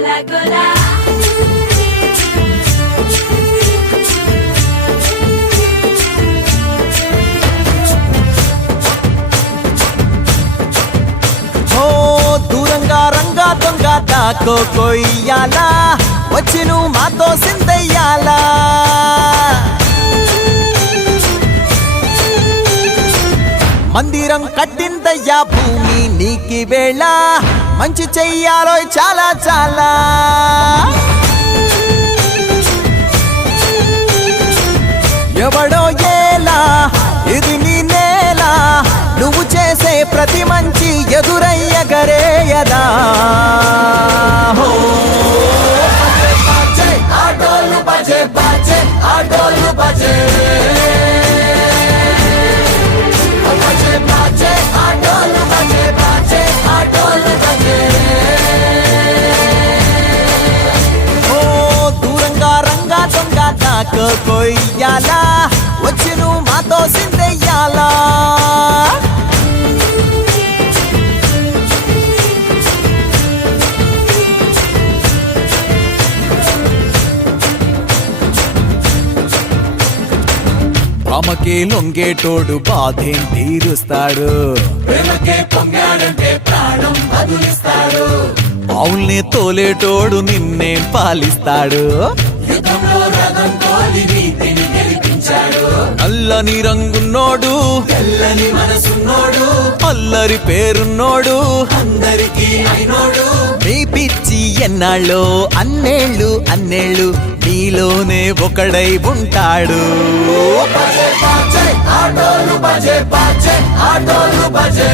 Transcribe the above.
గోలా గోలా దూరంగా రంగా దొంగ దాకో కొయ్యాలా వచ్చి నువ్వు మాతో సిందయ్యాలా మందిరం కట్టిందయ్యా భూమి నీకి వేళ మంచి చెయ్యాలో చాలా చాలా ఎవడో ఏలా ఇది నీ నేల నువ్వు చేసే ప్రతి మంచి ఎదురయ్యగరేయదా ఆటోలు బజే బాజే ఆటోలు బజే ఆటోలు బజే బాజే ఆటోలు బజే దూరంగా రంగా దొంగ నాకు కొయ్యాలా వచ్చి నువ్వు మాతో సిందెయ్యాలా అమ్మకే లొంగేటోడు బాధేం తీరుస్తాడు అవుల్ని తోలేటోడు నిన్నేం పాలిస్తాడు నల్లని రంగున్నోడు తెల్లని మనసున్నోడు అల్లరి పేరున్నోడు అందరికీ అయినోడు నీ పిచ్చి ఎన్నాళ్ళో అన్నేళ్ళు అన్నేళ్ళు నీలోనే ఒకడై ఉంటాడు ఆటోలు బజే బాజే ఆటోలు బజే